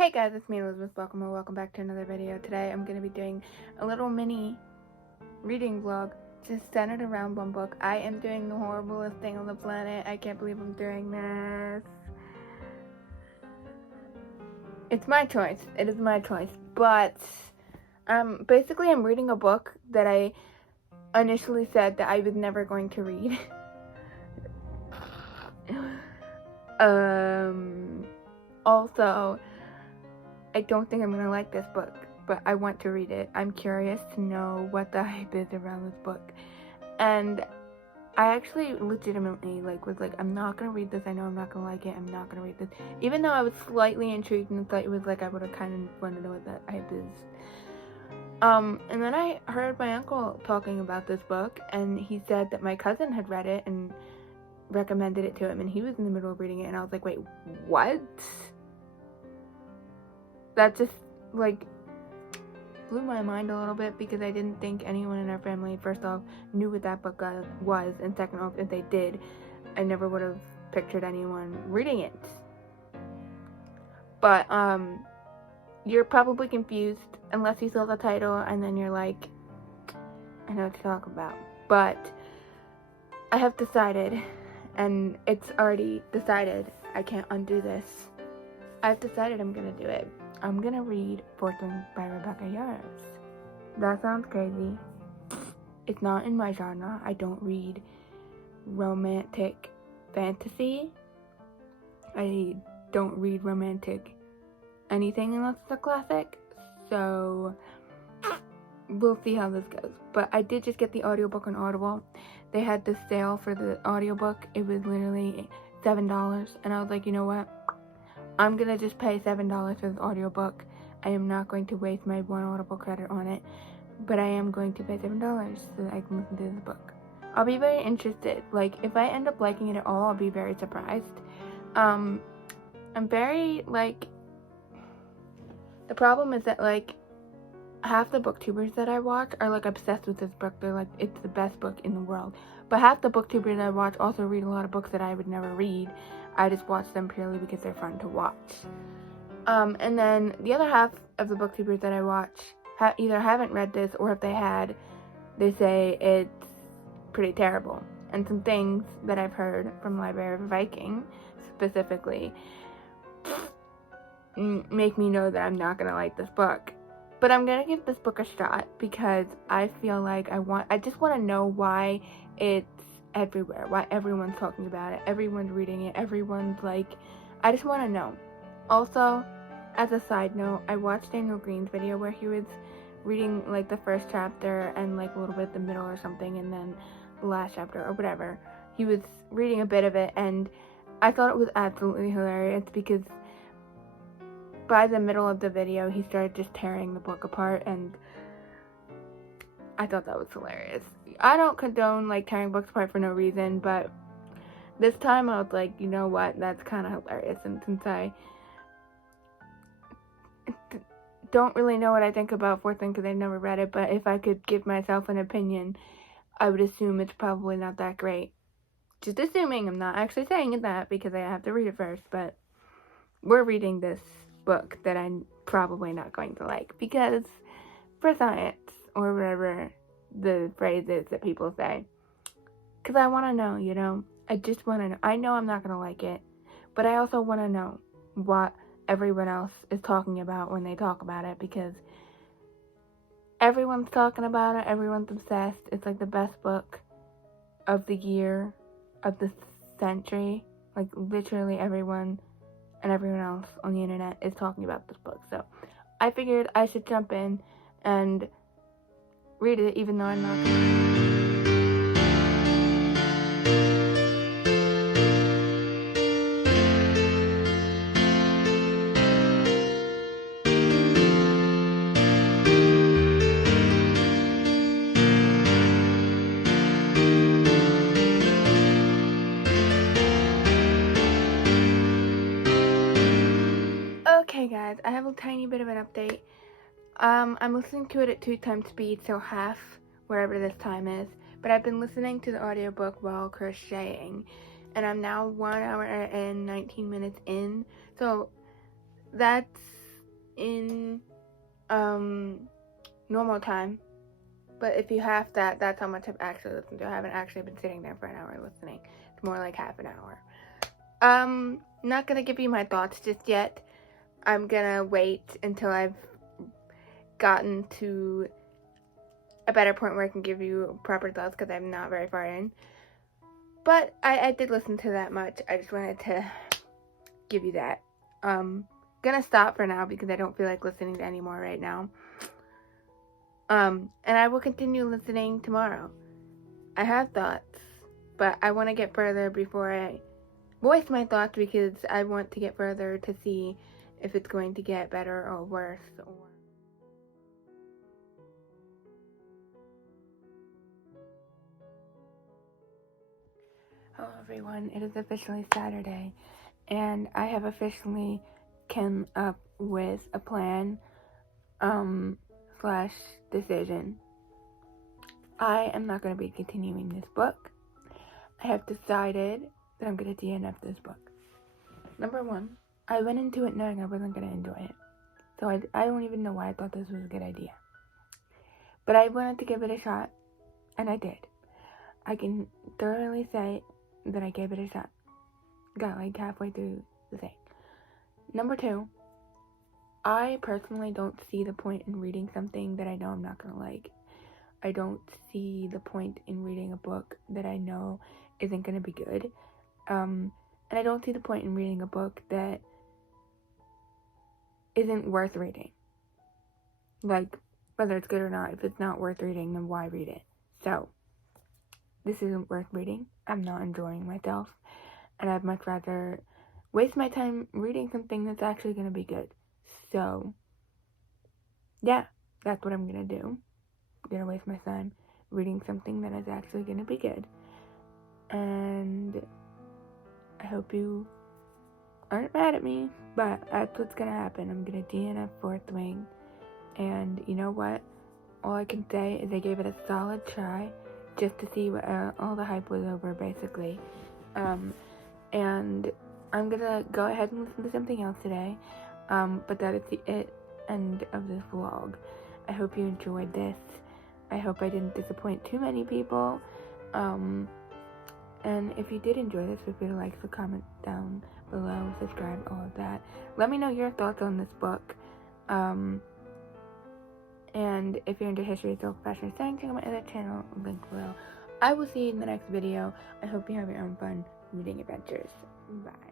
Hey guys, it's me Elizabeth. Welcome back to another video. Today I'm going to be doing a little mini reading vlog just centered around one book. I am doing the horriblest thing on the planet. I can't believe I'm doing this. It's my choice. It is my choice. But basically I'm reading a book that I initially said that I was never going to read. Also, I don't think I'm going to like this book, but I want to read it. I'm curious to know what the hype is around this book. And I actually legitimately was like, I'm not going to read this. I know I'm not going to like it. I'm not going to read this. Even though I was slightly intrigued and thought it was I would have kind of wanted to know what that hype is. And then I heard my uncle talking about this book, and he said that my cousin had read it and recommended it to him, and he was in the middle of reading it, and I was like, wait, what? That just blew my mind a little bit, because I didn't think anyone in our family, first off, knew what that book was, and second off, if they did, I never would have pictured anyone reading it. But you're probably confused unless you saw the title, and then you're like, I know what to talk about. But I have decided, and it's already decided, I can't undo this. I've decided I'm gonna do it. I'm gonna read Fourth Wing by Rebecca Yarros. That sounds crazy. It's not in my genre. I don't read romantic fantasy. I don't read romantic anything unless it's a classic. So we'll see how this goes. But I did just get the audiobook on Audible. They had this sale for the audiobook. It was literally $7. And I was like, you know what? I'm gonna just pay $7 for this audiobook. I am not going to waste my one Audible credit on it, but I am going to pay $7 so that I can listen to this book. I'll be very interested. If I end up liking it at all, I'll be very surprised. I'm very, the problem is that, half the booktubers that I watch are, obsessed with this book. They're it's the best book in the world. But half the booktubers that I watch also read a lot of books that I would never read. I just watch them purely because they're fun to watch. And then the other half of the booktubers that I watch either haven't read this, or if they had, they say it's pretty terrible. And some things that I've heard from Library of Viking, specifically, make me know that I'm not going to like this book. But I'm going to give this book a shot, because I feel like I just want to know why it's everywhere, why everyone's talking about it, everyone's reading it, everyone's I just want to know. Also, as a side note, I watched Daniel Green's video where he was reading the first chapter and a little bit the middle or something, and then the last chapter or whatever. He was reading a bit of it, and I thought it was absolutely hilarious, because by the middle of the video he started just tearing the book apart, and I thought that was hilarious. I don't condone tearing books apart for no reason, but this time I was like, you know what, that's kind of hilarious. And since I don't really know what I think about Fourth Wing because I've never read it, but if I could give myself an opinion, I would assume it's probably not that great. Just assuming. I'm not actually saying it that, because I have to read it first, but we're reading this book that I'm probably not going to like, because for science, or whatever the phrase is that people say. Because I want to know, I just want to know. I know I'm not going to like it, but I also want to know what everyone else is talking about when they talk about it, because everyone's talking about it, everyone's obsessed. It's the best book of the year, of the century. Literally everyone and everyone else on the internet is talking about this book. So I figured I should jump in and read it, even though I'm not gonna. Okay guys, I have a tiny bit of an update. I'm listening to it at 2 times speed, so half wherever this time is. But I've been listening to the audiobook while crocheting, and I'm now 1 hour and 19 minutes in. So that's in normal time. But if you have that, that's how much I've actually listened to. I haven't actually been sitting there for an hour listening. It's more like half an hour. Not gonna give you my thoughts just yet. I'm gonna wait until I've gotten to a better point where I can give you proper thoughts, because I'm not very far in. But I did listen to that much. I just wanted to give you that. Gonna stop for now because I don't feel like listening to any more right now. And I will continue listening tomorrow. I have thoughts, but I want to get further before I voice my thoughts, because I want to get further to see if it's going to get better or worse. Hello everyone, it is officially Saturday, and I have officially come up with a plan, slash decision. I am not going to be continuing this book. I have decided that I'm going to DNF this book. Number one, I went into it knowing I wasn't going to enjoy it. So I don't even know why I thought this was a good idea. But I wanted to give it a shot, and I did. I can thoroughly say that I gave it a shot. Got like halfway through the thing. Number two, I personally don't see the point in reading something that I know I'm not going to like. I don't see the point in reading a book that I know isn't going to be good. And I don't see the point in reading a book that isn't worth reading. Like, whether it's good or not, if it's not worth reading, then why read it? So, this isn't worth reading. I'm not enjoying myself. And I'd much rather waste my time reading something that's actually going to be good. So, yeah, that's what I'm going to do. I'm going to waste my time reading something that is actually going to be good. And I hope you aren't mad at me, but that's what's going to happen. I'm going to DNF Fourth Wing. And you know what? All I can say is I gave it a solid try just to see what all the hype was over, basically. And I'm going to go ahead and listen to something else today. But that is the end of this vlog. I hope you enjoyed this. I hope I didn't disappoint too many people. And if you did enjoy this, feel free to like, comment down below, subscribe, all of that. Let me know your thoughts on this book. And if you're into history, film, fashion, styling, check out my other channel, link below. I will see you in the next video. I hope you have your own fun reading adventures. Bye.